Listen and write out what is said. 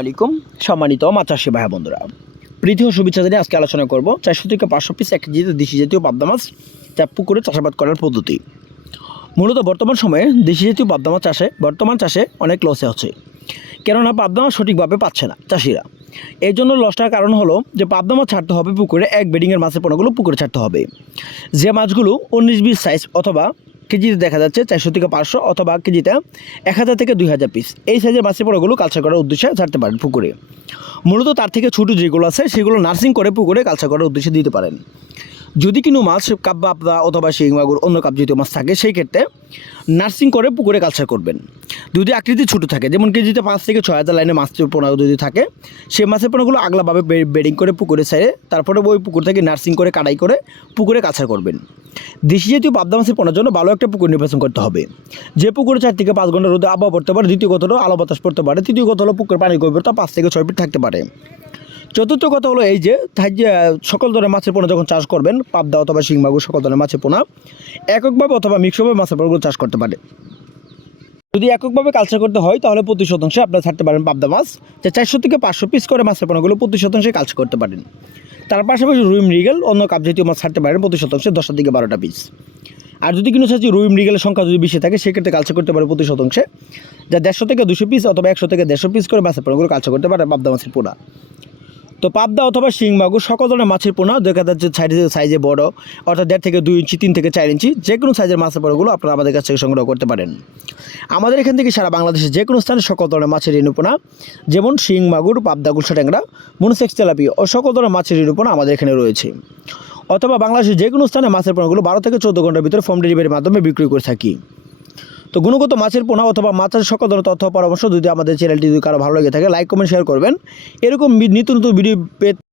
আলাইকুম সম্মানিত মাছ চাষি ভাই বন্ধুরা, প্রীতি ও শুভেচ্ছা জানিয়ে আজকে আলোচনা করব 400 থেকে 500 পিস 1 কেজিতে দেশি জাতীয় পাবদা মাছ যা পুকুরে চাষাবাদ করার পদ্ধতি। মূলত বর্তমান সময়ে দেশি জাতীয় পাবদা মাছ চাষে অনেক লসে হচ্ছে, কেননা পাবদা মাছ সঠিকভাবে পাচ্ছে না চাষিরা। এই জন্য লসটার কারণ হলো যে পাবদা মাছ ছাড়তে হবে পুকুরে, এক বেডিংয়ের মাছের পোনাগুলো পুকুরে ছাড়তে হবে। যে মাছগুলো 19-20 সাইজ অথবা কেজিতে দেখা যাচ্ছে 400 থেকে 500 অথবা কেজিতে 1000 থেকে 2000 পিস, এই সাইজের মাছের পোনাগুলো কালচার করার উদ্দেশ্যে ছাড়তে পারেন পুকুরে। মূলত তার থেকে ছোটো যেগুলো আছে সেগুলো নার্সিং করে পুকুরে কালচার করার উদ্দেশ্যে দিতে পারেন। যদি কোনো মাছ কাপ পাবদা অথবা শিং মাগুর অন্য কাপ জাতীয় মাছ থাকে, সেই ক্ষেত্রে নার্সিং করে পুকুরে কালচার করবেন। যদি আকৃতি ছোটো থাকে, যেমন কেজিতে 5 থেকে 6000 লাইনে মাছের পোনা যদি থাকে, সেই মাছের পোনাগুলো আগলাভাবে বেডিং করে পুকুরে ছেড়ে তারপরে ওই পুকুর থেকে নার্সিং করে কাটাই করে পুকুরে কালচার করবেন। দেশি জাতীয় পাবদা মাছের পোনার জন্য ভালো একটা পুকুর নির্বাচন করতে হবে, যে পুকুরে 4 থেকে 5 ঘন্টা রোদে আবহাওয়া পড়তে পারে, দ্বিতীয় কথা হলো আলো বাতাস পড়তে পারে, তৃতীয় কথা হলো পুকুরের পানির গভীরতা 5 থেকে 6 ফিট থাকতে পারে। চতুর্থ কথা হলো এই যে সকল ধরনের মাছের পোনা যখন চাষ করবেন, পাবদা অথবা শিং মাগুর সকল ধরনের মাছের পোনা এককভাবে অথবা মিক্সভাবে মাছের পোনাগুলো চাষ করতে পারে। যদি এককভাবে কালচার করতে হয় তাহলে প্রতি শতাংশে আপনারা ছাড়তে পারেন পাবদা মাছ যে 400 থেকে 500 পিস করে মাছের পোনাগুলো প্রতি শতাংশে কালচার করতে পারেন। তার পাশাপাশি রুই মৃগেল অন্য কাপ জাতীয় মাছ ছাড়তে পারেন প্রতি শতাংশে 10 থেকে 12টা পিস। আর যদি কোনো চাচ্ছি রুই মৃগেলের সংখ্যা যদি বেশি থাকে, সেক্ষেত্রে কালচার করতে পারে প্রতি শতাংশে যা 150 থেকে 200 পিস অথবা 100 থেকে 150 পিস করে মাছের পোনাগুলো কালচার করতে পারে পাবদা মাছের পোনা। তো পাবদা অথবা শিং মাগুর সকল ধরনের মাছের পোনা দেখা যাচ্ছে সাইজে বড়, অর্থাৎ 1.5 থেকে 2 ইঞ্চি, 3 থেকে 4 ইঞ্চি, যে কোনো সাইজের মাছের পোনাগুলো আপনারা আমাদের কাছ থেকে সংগ্রহ করতে পারেন। আমাদের এখান থেকে সারা বাংলাদেশে যে কোনো স্থানে সকল ধরনের মাছের রেণুপোনা, যেমন শিং মাগুর, পাবদা, গুলশা ট্যাংরা, মনোসেক্স তেলাপিয়া ও সকল ধরনের মাছের রেণুপোনা আমাদের এখানে রয়েছে। অথবা বাংলাদেশের যে কোনো স্থানে মাছের পোনাগুলো 12 থেকে 14 ঘন্টার ভিতরে হোম ডেলিভারির মাধ্যমে বিক্রি করে থাকি। তো গুণগত মাছের পোনা অথবা মাছের সকল ধরনের তথ্য পরামর্শ যদি আমাদের চ্যানেলটি যদি কারো ভালো লেগে থাকে, লাইক কমেন্ট শেয়ার করবেন। এরকম নিত্য নতুন ভিডিও পেতে